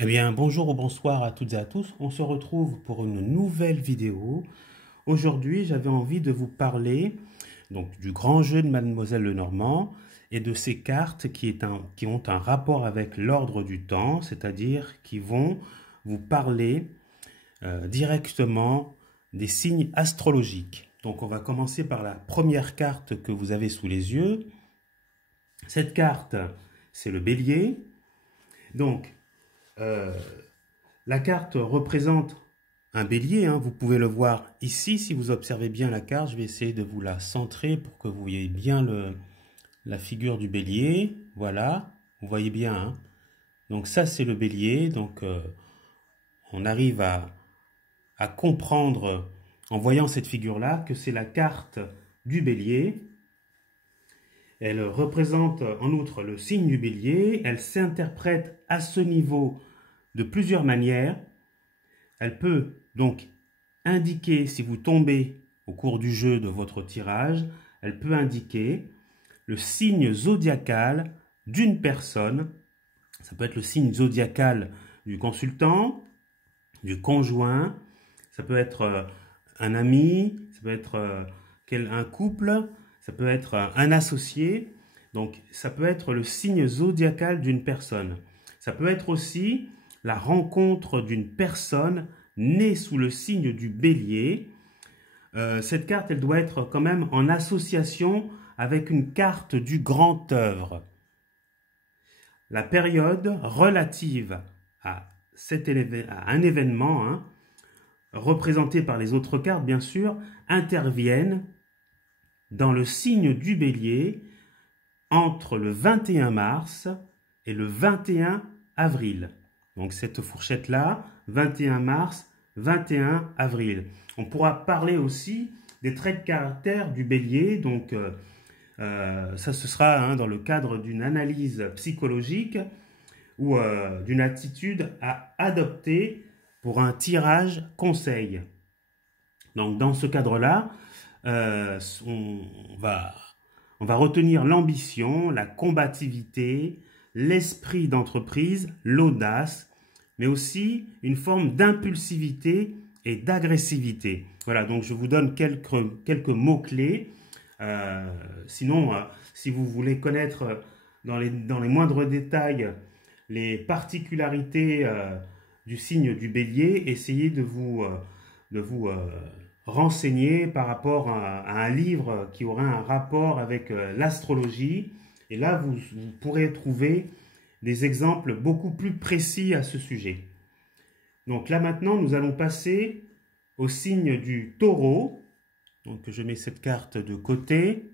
Eh bien, bonjour ou bonsoir à toutes et à tous. On se retrouve pour une nouvelle vidéo. Aujourd'hui, j'avais envie de vous parler donc du grand jeu de Mademoiselle Lenormand et de ces cartes qui ont un rapport avec l'ordre du temps, c'est-à-dire qui vont vous parler directement des signes astrologiques. Donc, on va commencer par la première carte que vous avez sous les yeux. Cette carte, c'est le Bélier. Donc, euh, la carte représente un bélier, hein, vous pouvez le voir ici. Si vous observez bien la carte, je vais essayer de vous la centrer pour que vous voyez bien la figure du bélier. Voilà, vous voyez bien. Hein. Donc ça, c'est le bélier. Donc on arrive à comprendre en voyant cette figure-là que c'est la carte du bélier. Elle représente en outre le signe du bélier. Elle s'interprète à ce niveau de plusieurs manières. Elle peut donc indiquer, si vous tombez au cours du jeu de votre tirage, elle peut indiquer le signe zodiacal d'une personne. Ça peut être le signe zodiacal du consultant, du conjoint, ça peut être un ami, ça peut être un couple, ça peut être un associé. Donc ça peut être le signe zodiacal d'une personne. Ça peut être aussi la rencontre d'une personne née sous le signe du bélier. Cette carte, elle doit être quand même en association avec une carte du grand œuvre. La période relative à un événement, hein, représenté par les autres cartes, bien sûr, interviennent dans le signe du bélier entre le 21 mars et le 21 avril. Donc cette fourchette-là, 21 mars, 21 avril. On pourra parler aussi des traits de caractère du bélier. Donc ça, ce sera hein, dans le cadre d'une analyse psychologique ou d'une attitude à adopter pour un tirage conseil. Donc dans ce cadre-là, on va retenir l'ambition, la combativité, l'esprit d'entreprise, l'audace, mais aussi une forme d'impulsivité et d'agressivité. Voilà, donc je vous donne quelques mots-clés. Sinon, si vous voulez connaître dans les moindres détails les particularités du signe du bélier, essayez de vous renseigner par rapport à un livre qui aurait un rapport avec l'astrologie. Et là, vous pourrez trouver des exemples beaucoup plus précis à ce sujet. Donc là maintenant, nous allons passer au signe du taureau. Donc je mets cette carte de côté.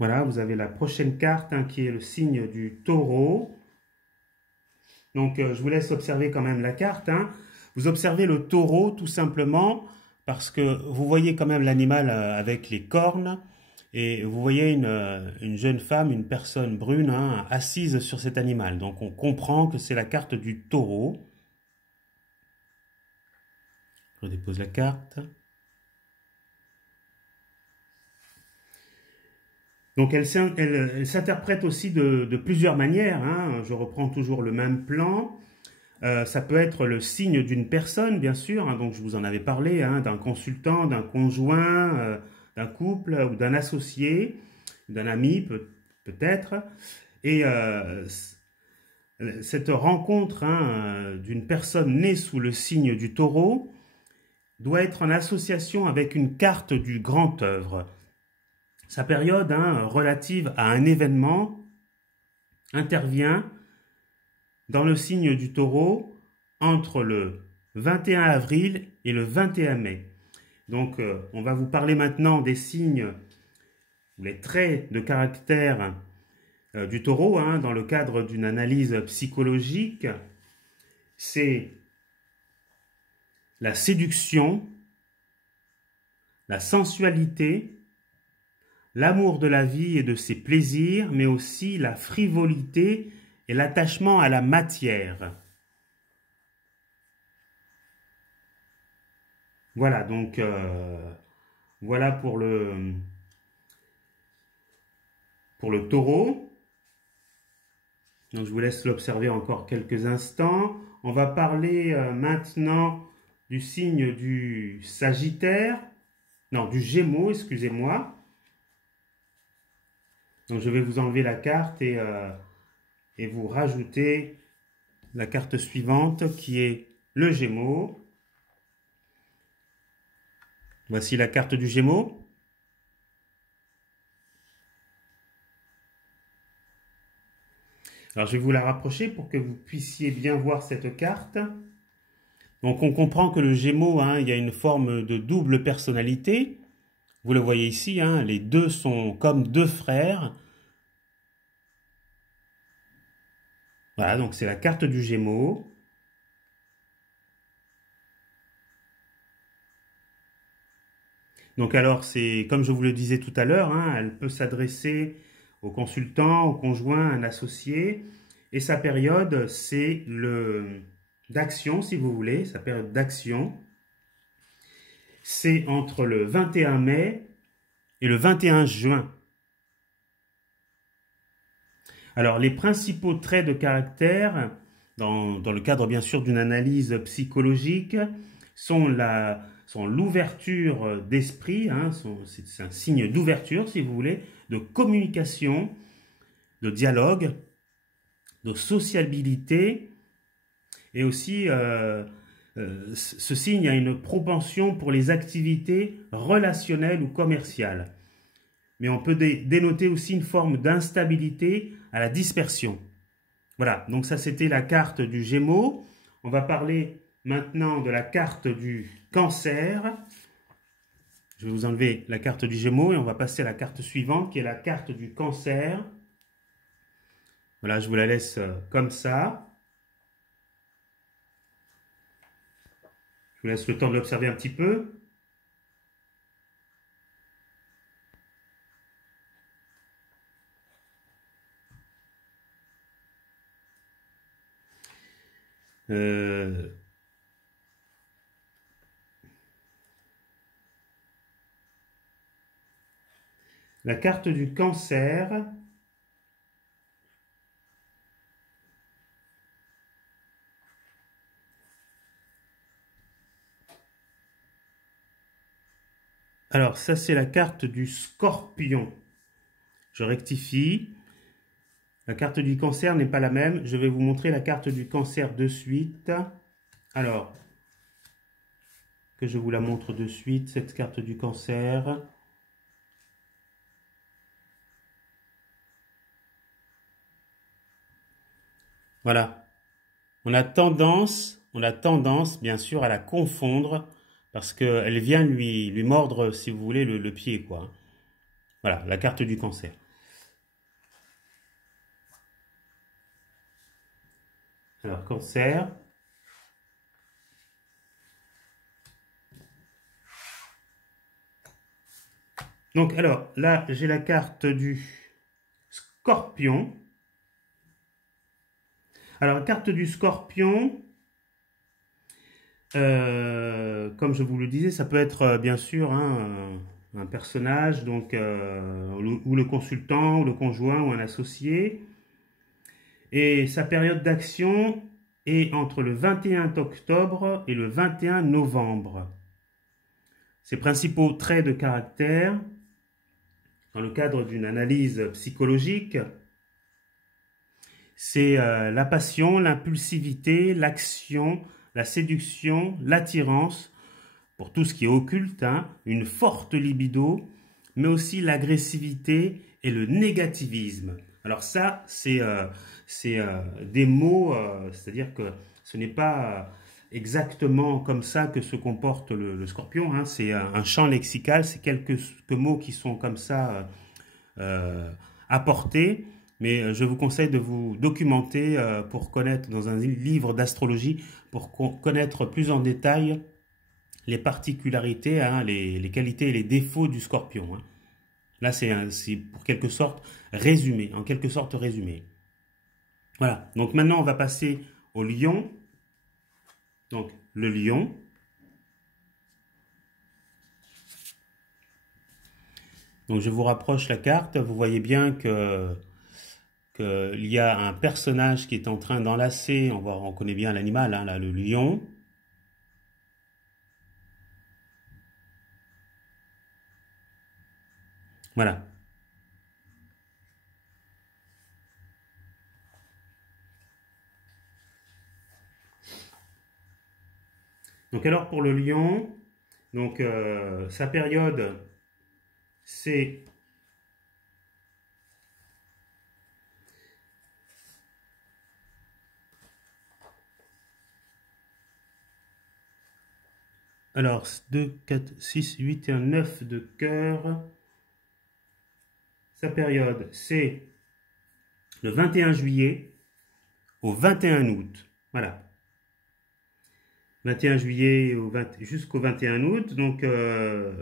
Voilà, vous avez la prochaine carte hein, qui est le signe du taureau. Donc je vous laisse observer quand même la carte. Hein. Vous observez le taureau tout simplement parce que vous voyez quand même l'animal avec les cornes et vous voyez une jeune femme, une personne brune hein, assise sur cet animal. Donc on comprend que c'est la carte du taureau. Je redépose la carte. Donc elle s'interprète aussi de plusieurs manières. Hein. Je reprends toujours le même plan. Ça peut être le signe d'une personne, bien sûr. Hein. Donc je vous en avais parlé, hein, d'un consultant, d'un conjoint, d'un couple ou d'un associé, d'un ami peut-être. Et cette rencontre hein, d'une personne née sous le signe du taureau doit être en association avec une carte du grand œuvre. Sa période hein, relative à un événement intervient dans le signe du taureau entre le 21 avril et le 21 mai. Donc on va vous parler maintenant des signes, les traits de caractère du taureau hein, dans le cadre d'une analyse psychologique. C'est la séduction, la sensualité, l'amour de la vie et de ses plaisirs, mais aussi la frivolité et l'attachement à la matière. Voilà, donc voilà pour le taureau. Donc je vous laisse l'observer encore quelques instants. On va parler maintenant du signe du Sagittaire, non, du Gémeaux, excusez-moi. Donc je vais vous enlever la carte et vous rajouter la carte suivante qui est le Gémeaux. Voici la carte du Gémeaux. Alors je vais vous la rapprocher pour que vous puissiez bien voir cette carte. Donc on comprend que le Gémeaux, hein, il y a une forme de double personnalité. Vous le voyez ici, hein, les deux sont comme deux frères. Voilà, donc c'est la carte du Gémeaux. Donc alors, c'est comme je vous le disais tout à l'heure, hein, elle peut s'adresser au consultant, au conjoint, à un associé. Et sa période, c'est d'action, si vous voulez, sa période d'action. C'est entre le 21 mai et le 21 juin. Alors, les principaux traits de caractère, dans le cadre bien sûr d'une analyse psychologique, sont l'ouverture d'esprit, hein, c'est un signe d'ouverture, si vous voulez, de communication, de dialogue, de sociabilité, et aussi ce signe a une propension pour les activités relationnelles ou commerciales. Mais on peut dénoter aussi une forme d'instabilité à la dispersion. Voilà, donc ça c'était la carte du Gémeaux. On va parler maintenant de la carte du Cancer. Je vais vous enlever la carte du Gémeaux et on va passer à la carte suivante qui est la carte du Cancer. Voilà, je vous la laisse comme ça. Je vous laisse le temps de l'observer un petit peu. La carte du Cancer. Alors, ça, c'est la carte du Scorpion. Je rectifie. La carte du Cancer n'est pas la même. Je vais vous montrer la carte du Cancer de suite. Alors, que je vous la montre de suite, cette carte du Cancer. Voilà. On a tendance, bien sûr, à la confondre parce qu'elle vient lui mordre, si vous voulez, le pied, quoi. Voilà, la carte du Cancer. Alors, Cancer. Donc, alors, là, j'ai la carte du Scorpion. Alors, la carte du Scorpion, comme je vous le disais, ça peut être, bien sûr, hein, un personnage, donc, ou le consultant, ou le conjoint, ou un associé. Et sa période d'action est entre le 21 octobre et le 21 novembre. Ses principaux traits de caractère, dans le cadre d'une analyse psychologique, c'est la passion, l'impulsivité, l'action, la séduction, l'attirance, pour tout ce qui est occulte, hein, une forte libido, mais aussi l'agressivité et le négativisme. Alors ça, c'est des mots, c'est-à-dire que ce n'est pas exactement comme ça que se comporte le scorpion, hein, c'est un champ lexical, c'est quelques mots qui sont comme ça apportés, mais je vous conseille de vous documenter pour connaître dans un livre d'astrologie, pour connaître plus en détail les particularités, hein, les qualités et les défauts du scorpion. Hein. Là, c'est pour quelque sorte résumé, en quelque sorte résumé. Voilà, donc maintenant on va passer au lion. Donc le lion. Donc je vous rapproche la carte, vous voyez bien que qu'il y a un personnage qui est en train d'enlacer, on connaît bien l'animal, hein, là, le lion. Voilà. Donc alors pour le lion, donc sa période c'est alors 2, 4, 6, 8 et un 9 de cœur. Sa période c'est le 21 juillet au 21 août. Voilà. 21 juillet jusqu'au 21 août. Donc,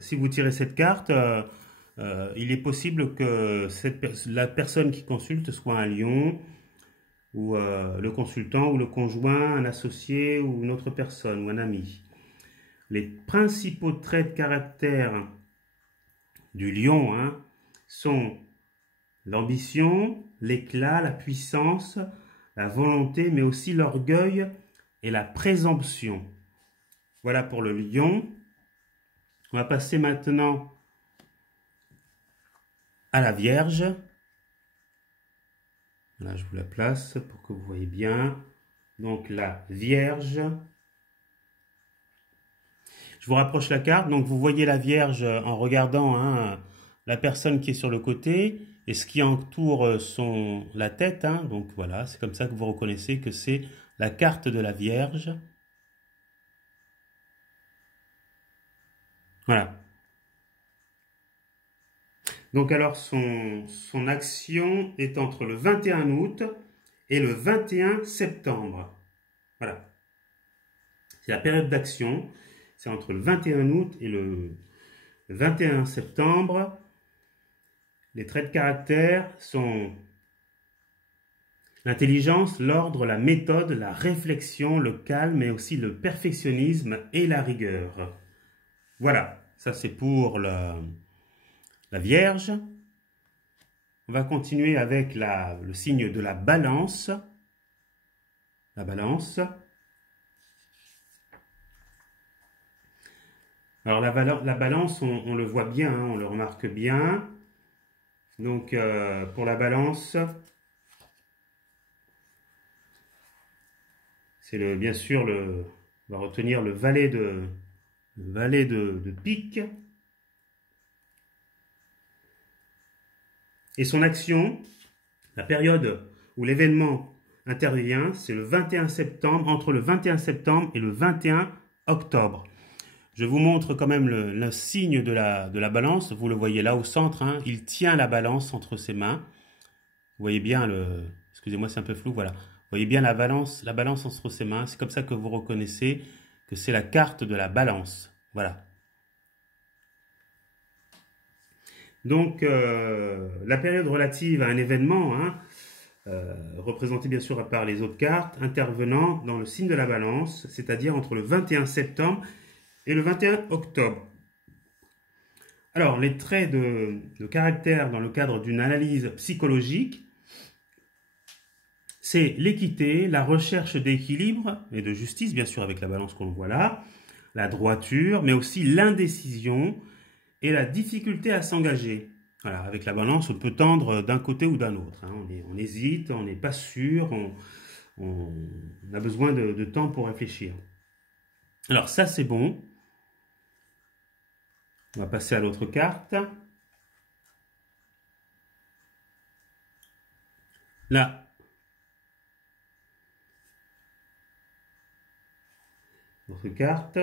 si vous tirez cette carte, il est possible que la personne qui consulte soit un lion, ou le consultant, ou le conjoint, un associé, ou une autre personne, ou un ami. Les principaux traits de caractère du lion hein, sont l'ambition, l'éclat, la puissance, la volonté, mais aussi l'orgueil et la présomption. Voilà pour le lion. On va passer maintenant à la Vierge. Là, je vous la place pour que vous voyez bien. Donc, la Vierge. Je vous rapproche la carte. Donc, vous voyez la Vierge en regardant hein, la personne qui est sur le côté et ce qui entoure la tête. Hein. Donc, voilà, c'est comme ça que vous reconnaissez que c'est la carte de la Vierge. Voilà. Donc alors son action est entre le 21 août et le 21 septembre. Voilà. C'est la période d'action. C'est entre le 21 août et le 21 septembre. Les traits de caractère sont l'intelligence, l'ordre, la méthode, la réflexion, le calme, mais aussi le perfectionnisme et la rigueur. Voilà, ça c'est pour la Vierge. On va continuer avec le signe de la Balance. La Balance. Alors la Balance, on le voit bien, hein, on le remarque bien. Donc pour la Balance, c'est bien sûr on va retenir le valet de pique. Et son action, la période où l'événement intervient, c'est le 21 septembre, entre le 21 septembre et le 21 octobre. Je vous montre quand même le signe de la balance. Vous le voyez là au centre. Hein, il tient la balance entre ses mains. Vous voyez bien excusez-moi, c'est un peu flou. Voilà. Vous voyez bien la balance entre ses mains. C'est comme ça que vous reconnaissez que c'est la carte de la balance. Voilà. Donc, la période relative à un événement, hein, représentée bien sûr par les autres cartes, intervenant dans le signe de la balance, c'est-à-dire entre le 21 septembre et le 21 octobre. Alors, les traits de caractère dans le cadre d'une analyse psychologique, c'est l'équité, la recherche d'équilibre et de justice, bien sûr avec la balance qu'on voit là, la droiture, mais aussi l'indécision et la difficulté à s'engager. Voilà, avec la balance, on peut tendre d'un côté ou d'un autre. Hein. On hésite, on n'est pas sûr, on a besoin de temps pour réfléchir. Alors ça, c'est bon. On va passer à l'autre carte. Là. L'autre carte.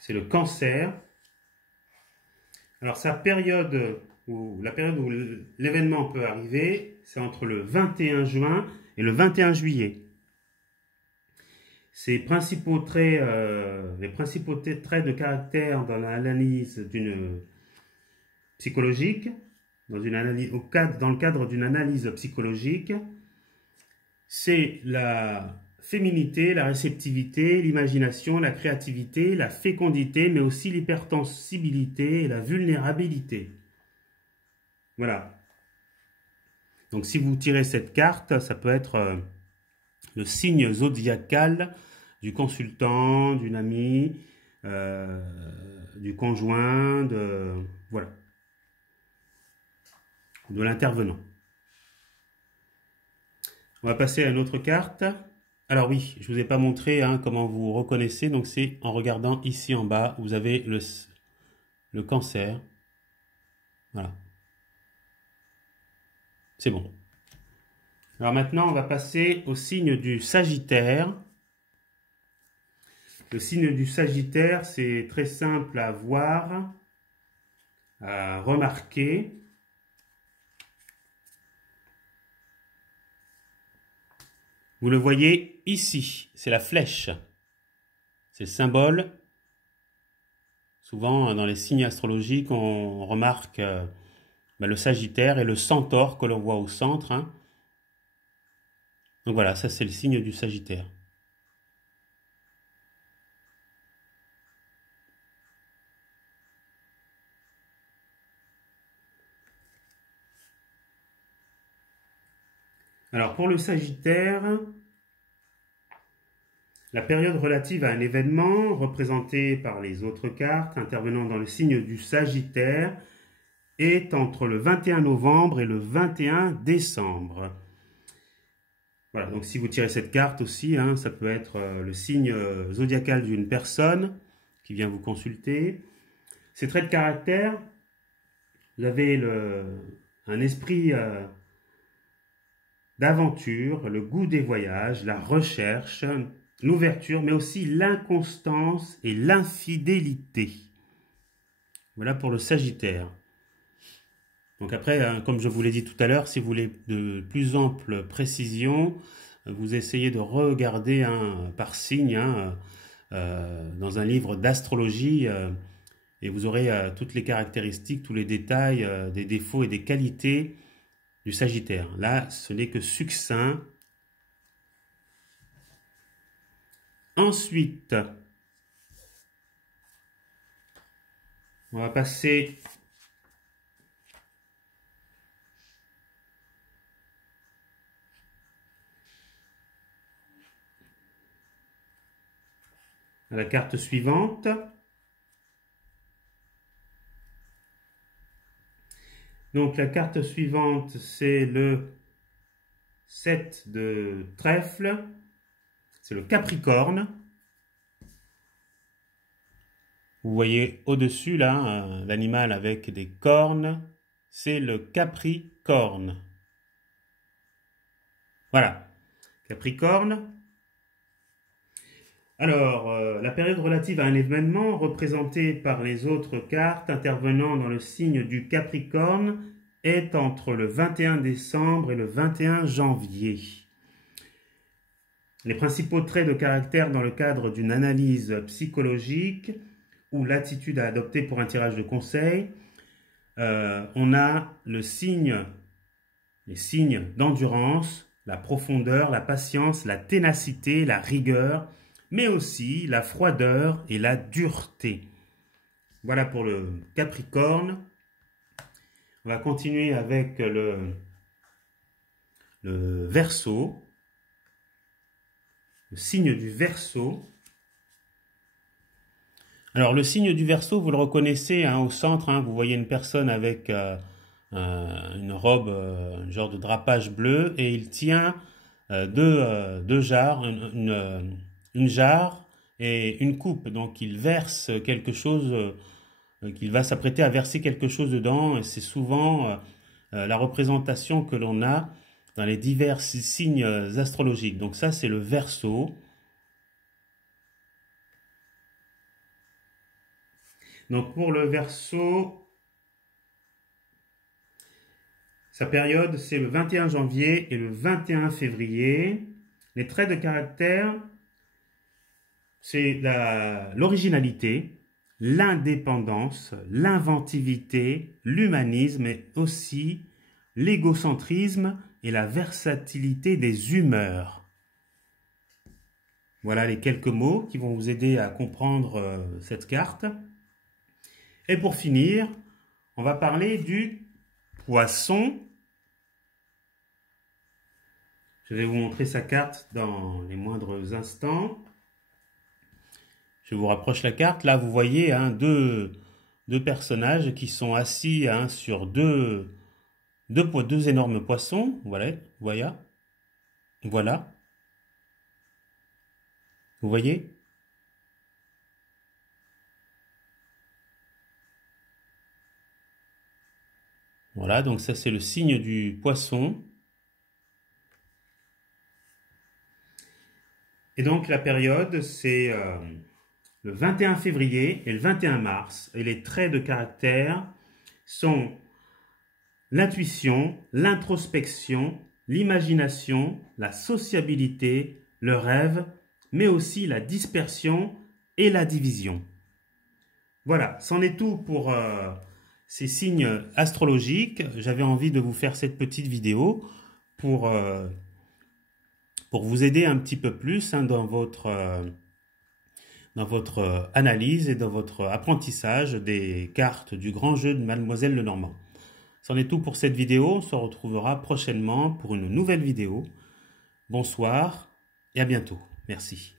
C'est le Cancer. Alors la période où l'événement peut arriver, c'est entre le 21 juin et le 21 juillet. Les principaux traits de caractère dans l'analyse psychologique, dans le cadre d'une analyse psychologique, c'est féminité, la réceptivité, l'imagination, la créativité, la fécondité, mais aussi l'hypersensibilité et la vulnérabilité. Voilà. Donc si vous tirez cette carte, ça peut être le signe zodiacal du consultant, d'une amie, du conjoint, voilà, de l'intervenant. On va passer à une autre carte. Alors oui, je ne vous ai pas montré comment vous reconnaissez. Donc c'est en regardant ici en bas, vous avez le cancer. Voilà. C'est bon. Alors maintenant, on va passer au signe du Sagittaire. Le signe du Sagittaire, c'est très simple à voir, à remarquer. Vous le voyez ici, c'est la flèche. C'est le symbole. Souvent, dans les signes astrologiques, on remarque le Sagittaire et le centaure que l'on voit au centre. Donc voilà, ça c'est le signe du Sagittaire. Alors pour le Sagittaire, la période relative à un événement représentée par les autres cartes intervenant dans le signe du Sagittaire est entre le 21 novembre et le 21 décembre. Voilà, donc si vous tirez cette carte aussi, ça peut être le signe zodiacal d'une personne qui vient vous consulter. Ces traits de caractère, vous avez un esprit d'aventure, le goût des voyages, la recherche, l'ouverture, mais aussi l'inconstance et l'infidélité. Voilà pour le Sagittaire. Donc après, comme je vous l'ai dit tout à l'heure, si vous voulez de plus amples précisions, vous essayez de regarder par signe dans un livre d'astrologie et vous aurez toutes les caractéristiques, tous les détails des défauts et des qualités du Sagittaire. Là, ce n'est que succinct. Ensuite, on va passer à la carte suivante. Donc la carte suivante, c'est le 7 de trèfle, c'est le Capricorne. Vous voyez au-dessus là, l'animal avec des cornes, c'est le Capricorne. Voilà, Capricorne. Alors, la période relative à un événement représentée par les autres cartes intervenant dans le signe du Capricorne est entre le 21 décembre et le 21 janvier. Les principaux traits de caractère dans le cadre d'une analyse psychologique ou l'attitude à adopter pour un tirage de conseil, on a les signes d'endurance, la profondeur, la patience, la ténacité, la rigueur, mais aussi la froideur et la dureté. Voilà pour le Capricorne. On va continuer avec le Verseau, le signe du Verseau. Alors le signe du Verseau, vous le reconnaissez au centre, vous voyez une personne avec une robe, un genre de drapage bleu, et il tient deux jarres, une jarre et une coupe. Donc il verse quelque chose, qu'il va s'apprêter à verser quelque chose dedans, et c'est souvent la représentation que l'on a dans les divers signes astrologiques. Donc ça c'est le Verseau. Donc pour le Verseau, sa période c'est le 21 janvier et le 21 février. Les traits de caractère, c'est l'originalité, l'indépendance, l'inventivité, l'humanisme et aussi l'égocentrisme et la versatilité des humeurs. Voilà les quelques mots qui vont vous aider à comprendre cette carte. Et pour finir, on va parler du poisson. Je vais vous montrer sa carte dans les moindres instants. Je vous rapproche la carte. Là, vous voyez hein, deux personnages qui sont assis hein, sur deux énormes poissons. Voilà, voilà. Voilà. Vous voyez? Voilà, donc ça c'est le signe du poisson. Et donc la période, c'est le 21 février et le 21 mars. Et les traits de caractère sont l'intuition, l'introspection, l'imagination, la sociabilité, le rêve, mais aussi la dispersion et la division. Voilà, c'en est tout pour ces signes astrologiques. J'avais envie de vous faire cette petite vidéo pour vous aider un petit peu plus hein, dans votre analyse et dans votre apprentissage des cartes du grand jeu de Mademoiselle Lenormand. C'en est tout pour cette vidéo. On se retrouvera prochainement pour une nouvelle vidéo. Bonsoir et à bientôt. Merci.